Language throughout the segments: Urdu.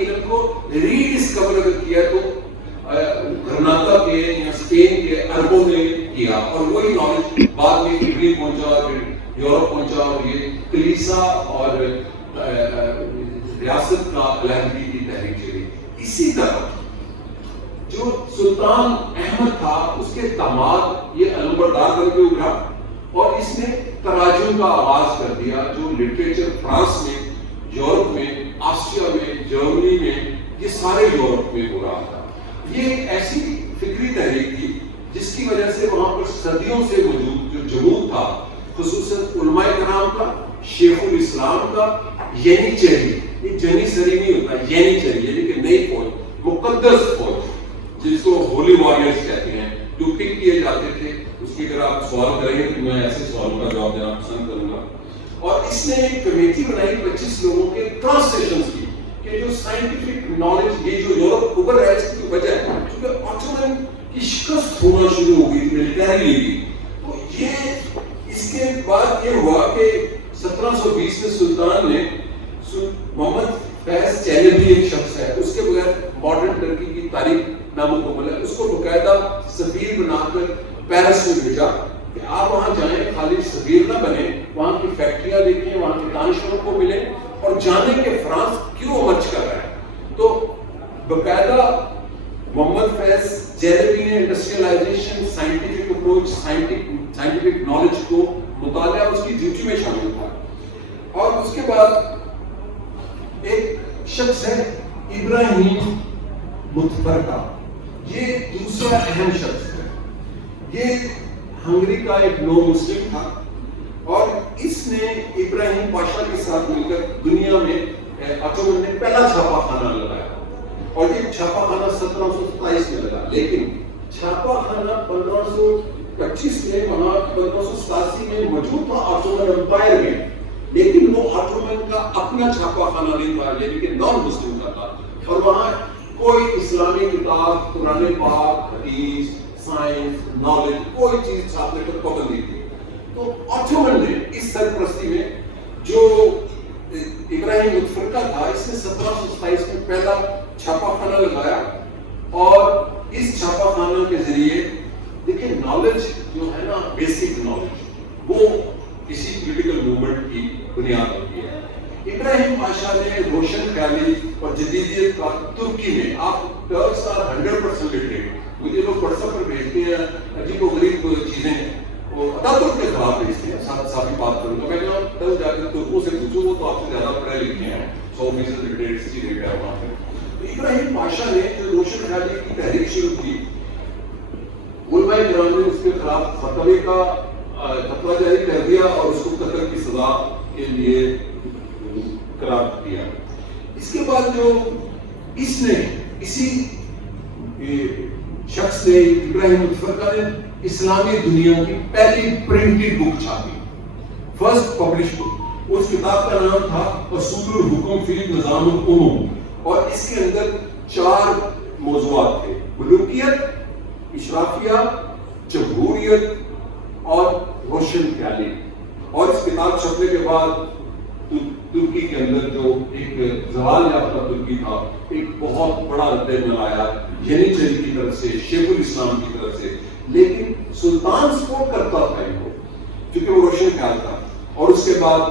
علم کو ری ڈسکور اگر کیا تو گرناتا کے یا اسپین کے عربوں نے کیا، اور وہی نالج بعد میں اٹلی پہنچا، پھر یورپ پہنچا، اور یہ کلیسا اور ریاست کا علیحدگی کی تحریک چلی۔ اسی طرح جو سلطان احمد تھا اس کے داماد یہ علمبردار کر کے ابھرا، اور اس نے تراجم کا آغاز کر دیا، جو لٹریچر فرانس میں، یورپ میں، آسٹریا میں، جرمنی میں، یہ سارے یورپ میں ہو رہا تھا۔ یہ ایک ایسی فکری تحریک تھی جس کی وجہ سے وہاں پر صدیوں سے موجود جو جمود تھا، خصوصاً علماء کرام کا، شیخ الاسلام کا، یعنی چہری، یہ جنی سری نہیں ہوتا، یعنی چہری یعنی کہ نئی فوج، مقدس فوج جس کو ہولی واریئرز کہتے ہیں، جو پک کیے جاتے تھے۔ اس کی اگر آپ سوال کریں گے تو میں ایسے سوالوں کا جواب دینا پسند کروں گا۔ اور اس نے ایک کمیٹی بنائی 25 لوگوں کے ٹرانسلیشنز کی، کہ جو سائنٹیفک نالج یہ جو یورپ ابھر رہا ہے اس کی وجہ ہے کیونکہ آٹومن کی شکست ہونا شروع ہو گئی ملٹری بھی۔ تو یہ اس کے بعد یہ ہوا کہ 1720 میں سلطان نے محمد فیض چہلوی ایک شخص ہے، اس کے بغیر ماڈرن ترکی کی تاریخ نامکمل ہے، اس کو باقاعدہ سفیر بنا کر پیرس میں بھیجا کہ آپ وہاں جائیں، خالی سفیر نہ بنے، وہاں کی فیکٹریاں دیکھیں، وہاں کے دانشوروں کو ملیں اور جانیں کہ فرانس کیوں امرچ کر رہا ہے۔ تو باقاعدہ محمد فیض چہلوی نے industrialisation, scientific approach, scientific knowledge کو مطالعہ اس کی ڈیوٹی میں شامل تھا۔ اور اس کے بعد ایک شخص ہے ابراہیم متفرقہ، یہ دوسرا اہم شخص ہے۔ یہ ہنگری کا ایک نو مسلم تھا، اور اس نے ابراہیم پاشا کے ساتھ مل کر دنیا میں آٹومن نے پہلا چھاپا خانہ لگایا، اور یہ چھاپا خانہ 1727 میں لگا، لیکن چھاپا خانہ 1525 میں، وہاں 1587 میں موجود تھا آٹومن امپائر میں، لیکن وہ آٹومن کا اپنا چھاپا خانہ نہیں تھا، یعنی کہ نان مسلم کا تھا، اور وہاں کوئی اسلامی کتاب، قرآن پاک، حدیث، سائنس، نالج، کوئی چیز چھاپنے پر پابندی تھی۔ تو آٹومن نے اس سرپرستی میں جو ابراہیم متفرقہ تھا، اس نے 1727 میں پہلا چھاپا خانہ لگایا، اور اس چھاپا خانہ کے ذریعے دیکھیں نالج جو ہے نا، بیسک نالج، وہ کسی پولیٹیکل موومنٹ کی بنیاد ہوتی ہے۔ ابراہیم پاشا نے روشن خیالی اور جدیدیت کا ترکی میں، آپ ٹرکس آر 100% لٹریٹ، مجھے لوگ واٹس پر بھیجتے ہیں عجیب و غریب چیزیں، وہ ادا ترک کے خلاف بھیجتے ہیں، صافی بات کروں گا، میں نے کل جا کے ترکوں سے پوچھوں، وہ تو آپ سے زیادہ پڑھے لکھے ہیں، 100% لٹریٹ ریٹ ہے وہاں پہ۔ تو ابراہیم پاشا نے جو روشن خیالی کی تحریک شروع کی، علماء کرام نے اس کے خلاف فتویٰ جاری کر دیا اور اس کو قتل کی سزا کے لیے قرار دیا۔ اس کے بعد جو اس نے اسی شخص نے، ابراہیم متفرقہ نے، اسلامی دنیا کی پہلی پرنٹڈ بک چھاپی، فرسٹ پبلش بک۔ اس کتاب کا نام تھا اصول الحکم فی نظام العموم، اور اس کے اندر 4 موضوعات تھے: ملوکیت، اشرافیہ، جمہوریت اور روشن خیالی۔ اور اس کتاب چھپنے کے بعد ترکی کے اندر جو ایک زوال یافتہ ترکی تھا، ایک بہت بڑا رد عمل آیا یعنی چلی کی طرف سے، شیخ الاسلام کی طرف سے، لیکن سلطان سپورٹ کرتا تھا ان کو کیونکہ وہ روشن خیال تھا۔ اور اس کے بعد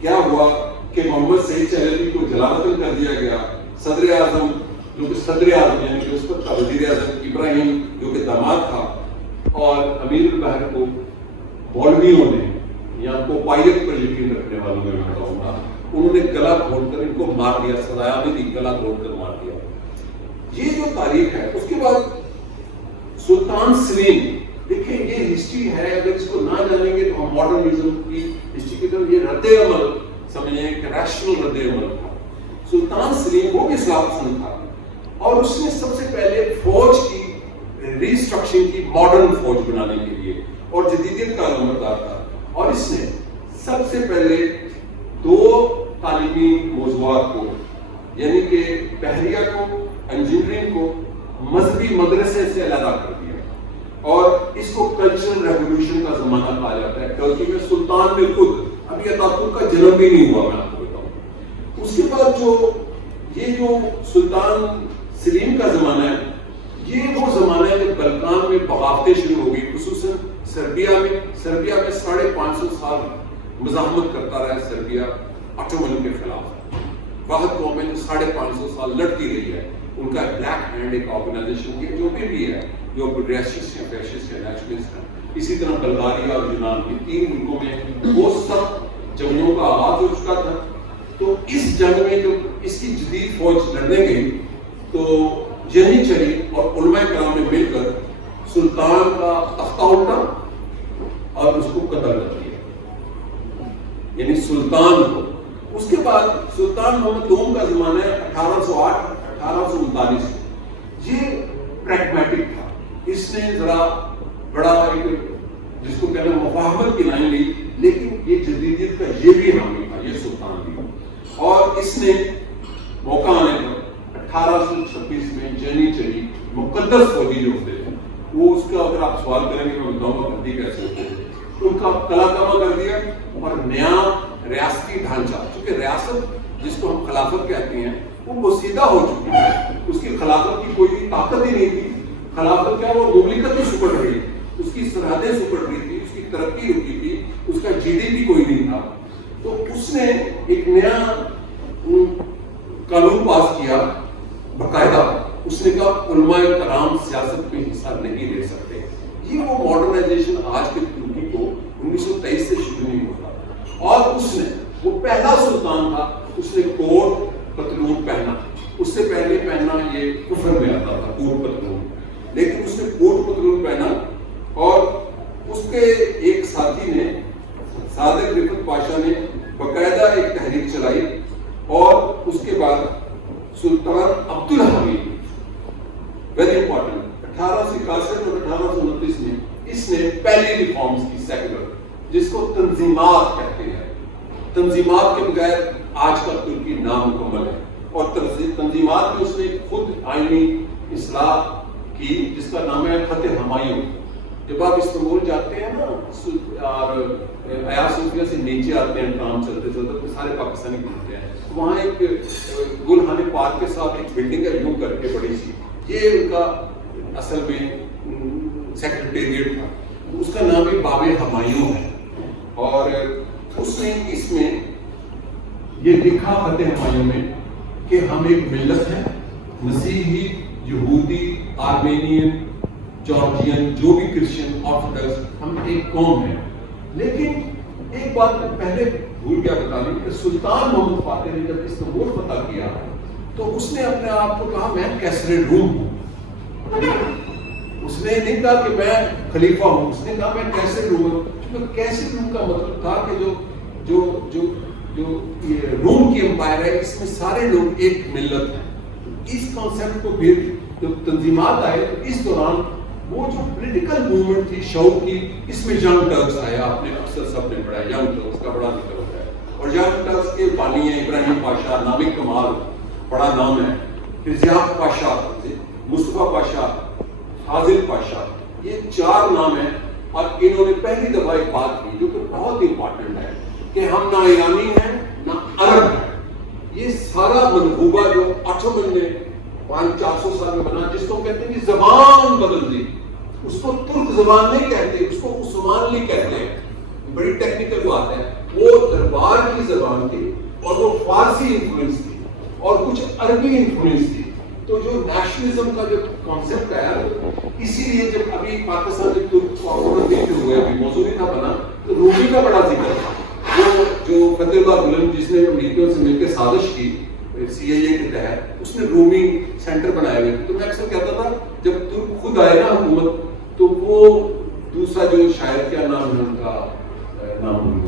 کیا ہوا کہ محمد سعید چہلوی کو جلا وطن کر دیا گیا، صدر اعظم یعنی کہ اس وقت کا وزیر اعظم ابراہیم جو کہ داماد تھا، اور امیر البحر کو مولویوں نے، یا پوپائیت پر یقین رکھنے والوں میں بتاؤں گا، انہوں نے گلا کھول کر ان کو مار دیا، سزایا بھی دی، گلا کھول کر مار دیا۔ یہ جو تاریخ ہے، اس کے بعد سلطان سلیم، دیکھیں یہ ہسٹری ہے، اگر اس کو نہ جانیں گے تو ہم ماڈرنزم کی ہسٹری کی طرف، یہ رد عمل سمجھیں کہ ریشنل رد عمل تھا۔ سلطان سلیم وہ بھی اصلاح پسند تھا، اور اس نے سب سے پہلے فوج کی ریسٹرکشن کی، ماڈرن فوج بنانے کے لیے، اور جدیدیت کا علمبردار تھا، اور اس نے سب سے پہلے 2 تعلیمی موضوعات کو، یعنی کہ بحریہ کو، انجینئرنگ کو، مذہبی مدرسے سے علیحدہ کر دیا، اور اس کو کلچرل ریولوشن کا زمانہ کہا جاتا ہے، کیونکہ میں سلطان میں خود ابھی اتاتürk کا جنم بھی نہیں ہوا، میں آپ کو بتاؤں۔ اس کے بعد جو یہ جو سلطان سلیم کا زمانہ ہے یہ وہ زمانہ ہے جب بلکان میں بغاوتیں شروع ہو گئی، خصوصاً سربیا میں 550 سال مزاحمت کرتا رہا ہے سربیا آٹومن کے خلاف، واحد قوم ہے جو 550 سال لڑتی رہی ہے، ان کا بلیک ہینڈ ایک آرگنائزیشن کی جو بھی ہے جو ریاسسٹ یا فیشسٹ یا نیشنلسٹ ہے، اسی طرح بلغاریہ اور یونان کے 3 ملکوں میں وہ سب جنگوں کا آغاز ہو چکا تھا۔ تو اس جنگ میں جو اس کی جدید فوج لڑنے گئی تو یہی چلی اور علماء کرام نے مل کر سلطان کا تختہ الٹا اور اس کو قتل کر دیا، یعنی سلطان کو۔ اس کے بعد سلطان محمد دوم کا زمانہ ہے 1808-1839، یہ پریگمیٹک تھا، اس نے ذرا بڑا ایک جس کو کہنا مفاہمت کی لائن لی، لیکن یہ جدیدیت کا یہ بھی حامی تھا، یہ سلطان بھی، اور اس نے موقع آنے پر 1826 میں جنی چلی مقدس فوجی جو ہوتے ہیں وہ اس کا اگر آپ سوال کریں گے میں بتاؤں گا بھرتی کیسے ہوتے ہیں، ان کا کلا کما کر دیا اور نیا ریاستی ڈھانچہ، چونکہ ریاست جس کو ہم خلافت کہتے ہیں وہ بسیدہ ہو چکی ہے، اس کی خلافت کی کوئی طاقت ہی نہیں تھی، خلافت کیا وہ مملکت ہی سپٹ رہی تھی، اس کی سرحدیں سپٹ رہی تھی، اس کی ترقی رکی تھی، اس کا GDP کوئی نہیں تھا، تو اس نے ایک نیا قانون پاس کیا باقاعدہ، اس نے کہا علماء کرام سیاست میں حصہ نہیں لے سکتے۔ یہ وہ ماڈرنائزیشن آج کے ترکی کو 1923 سے شروع نہیں ہوتا، اور اس نے وہ پہلا سلطان تھا، اس نے کوٹ پتلون پہنا، اس سے پہلے پہننا یہ کفر میں آتا تھا کوٹ پتلون، لیکن اس نے کوٹ پتلون پہنا، اور اس کے ایک ساتھی نے صادق رفت پاشا نے باقاعدہ ایک تحریک چلائی، اور اس کے بعد سلطان عبدالحمید ویری امپورٹنٹ 1861 اور 1829 میں اس نے پہلی ریفارمز کی سیکولر، جس کو تنظیمات کہتے ہیں، تنظیمات کے بغیر آج کا ترکی نامکمل ہے، اور تنظیمات میں اس نے خود آئینی اصلاح کی جس کا نام ہے خط ہمایوں۔ جب آپ استنبول جاتے ہیں نا اور آیا صوفیہ سے نیچے آتے ہیں کام چلتے چلتے تو سارے پاکستانی گھومتے ہیں، وہاں ایک گلہانے پارک کے ساتھ ایک بلڈنگ ہے یوں کر کے بڑی سی، یہ ان کا اصل میں سیکرٹریٹ تھا، اس کا نام بھی باب ہمایوں ہے، اور اس نے اس میں یہ لکھا خط ہمایوں میں کہ ہم ایک ملت ہیں، مسیحی، یہودی، آرمینین، جارجین، جو بھی کرسچن، آرتھوڈکس، ہم ایک قوم ہیں۔ لیکن ایک بات میں پہلے بھول گیا بتانے کہ سلطان محمد فاتح نے جب استنبول فتح کیا تو اس نے اپنے آپ کو کہا میں کیسر روم ہوں، اس نے نہیں کہا کہ میں خلیفہ ہوں، اس نے کہا میں کیسر روم ہوں، کیونکہ کیسر روم کا مطلب تھا کہ جو روم کی امپائر ہے اس میں سارے لوگ ایک ملت ہیں۔ اس کانسیپٹ کو پھر جب تنظیمات آئے تو اس دوران وہ جو پولیٹیکل موومنٹ تھی شعور کی، اس میں ینگ ٹرکس آیا، آپ نے اکثر سب نے پڑھا ینگ ٹرکس کا بڑا ذکر ہوتا ہے، اور ینگ ٹرکس کے بانی ہیں ابراہیم پاشا، نامک کمال بڑا نام ہے، پھر ضیاء پاشا، مصطفیٰ پاشا، فاضل پاشا، یہ 4 نام ہیں، اور انہوں نے پہلی دفعہ ایک بات کی جو کہ بہت امپورٹنٹ ہے کہ ہم نہ ایرانی ہیں نہ عرب ہیں، یہ سارا منصوبہ جو آٹومن نے 400 سال میں بنا، جس کو کہتے ہیں کہ زبان بدل دی، اس کو ترک زبان نہیں کہتے، اس کو عثمان نہیں کہتے ہیں، بڑی ٹیکنیکل بات ہے، وہ دربار کی زبان تھی اور وہ فارسی انفلوئنس تھی اور کچھ عربی انفلوئنس تھی، تو جو نیشنلزم کا جو کانسیپٹ ہے اسی لیے جب ابھی پاکستان میں ترک کو دیکھتے ہوئے ابھی موضوع نہیں تھا بنا تو رومی کا بڑا ذکر تھا، وہ جو فتح اللہ گلن جس نے امریکیوں سے مل کے سازش کی CIA کے تحت، اس نے رومی سینٹر بنائے ہوئے تھے، تو میں اکثر کہتا تھا جب ترک خود آئے نا حکومت تو وہ دوسرا جو شاعر کیا نام ہے ان کا نام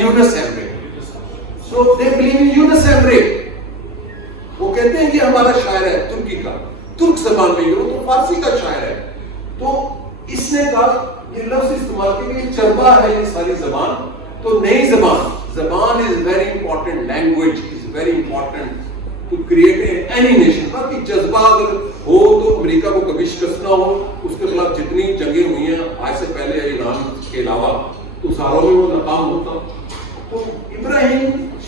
یونس Emre, so they believe in Yunus Emre, وہ کہتے ہیں کہ ہمارا شاعر ہے ترکی کا، ترک زبان میں وہ تو فارسی کا شاعر ہے، تو اس نے کہا یہ لفظ استعمال کیا کہ چربا ہے یہ ساری زبان، تو نئی زبان is very important, language is very important to create any nation، باقی جذبہ اگر ہو تو امریکہ کو کبھی شکست نہ ہو، اس کے خلاف جتنی جنگیں ہوئی ہیں آج سے پہلے ایران کے علاوہ تو ساروں میں وہ ناکام ہوتا، تو ابراہیم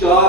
4